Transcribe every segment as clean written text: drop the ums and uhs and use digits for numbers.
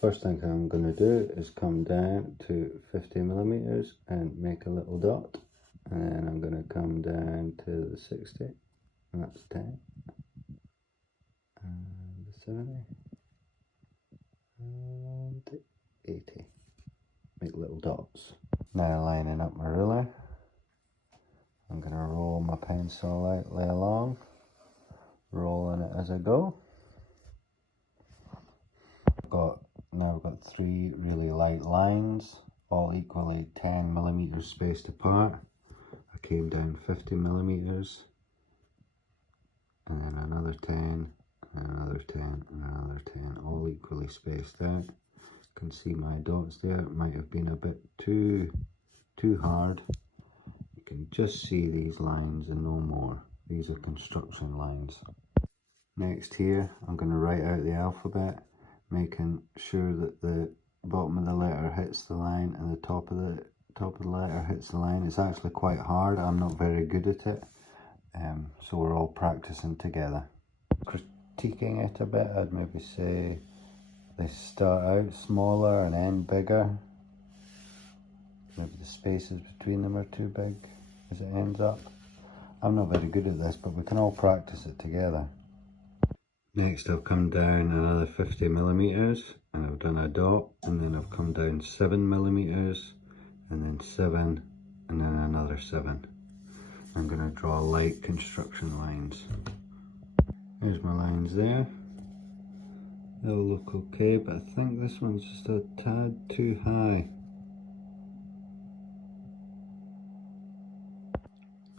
First thing I'm going to do is come down to 50 millimeters and make a little dot, and then I'm going to come down to the 60, and that's 10, and the 70, and the 80. Make little dots. Now lining up my ruler, I'm going to roll my pencil lightly along, rolling it as I go. Now I've got 3 really light lines, all equally 10 millimeters spaced apart. I came down 50 millimeters, and then another 10, and another 10, and another 10, all equally spaced out. You can see my dots there. It might have been a bit too hard. You can just see these lines and no more. These are construction lines. Next here, I'm going to write out the alphabet, making sure that the bottom of the letter hits the line and the top of the letter hits the line. It's actually quite hard. I'm not very good at it, so we're all practicing together. Critiquing it a bit, I'd maybe say they start out smaller and end bigger. Maybe the spaces between them are too big as it ends up. I'm not very good at this, but we can all practice it together. Next I've come down another 50 millimeters and I've done a dot, and then I've come down 7 millimeters and then 7 and then another 7. I'm going to draw light construction lines. Here's my lines there. They'll look okay, but I think this one's just a tad too high.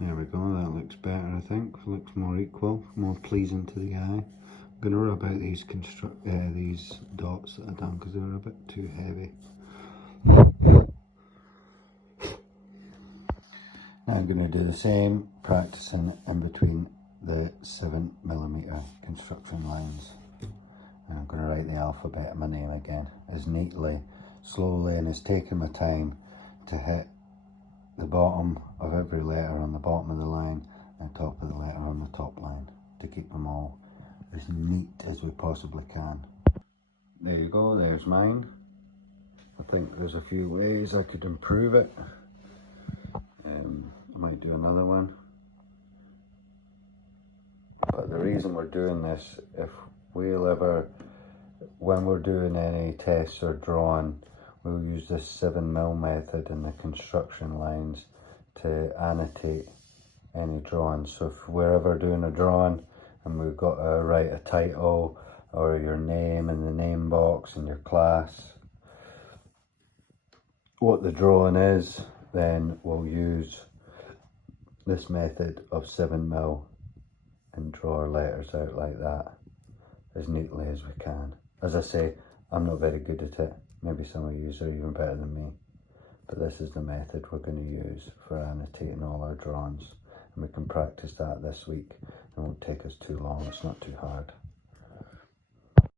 There we go, that looks better I think. Looks more equal, more pleasing to the eye. I'm going to rub out these dots that I've done because they're a bit too heavy. Now I'm going to do the same, practicing in between the 7 millimeter construction lines. And I'm going to write the alphabet and my name again, as neatly, slowly, and as taking my time to hit the bottom of every letter on the bottom of the line and top of the letter on the top line, to keep them all as neat as we possibly can. There you go, there's mine. I think there's a few ways I could improve it. I might do another one. But the reason we're doing this, if we'll ever, when we're doing any tests or drawing, we'll use this 7mm method in the construction lines to annotate any drawings. So if we're ever doing a drawing and we've got to write a title or your name in the name box in your class, what the drawing is, then we'll use this method of 7mm and draw our letters out like that as neatly as we can. As I say, I'm not very good at it. Maybe some of you are even better than me. But this is the method we're going to use for annotating all our drawings. And we can practice that this week. It won't take us too long, it's not too hard.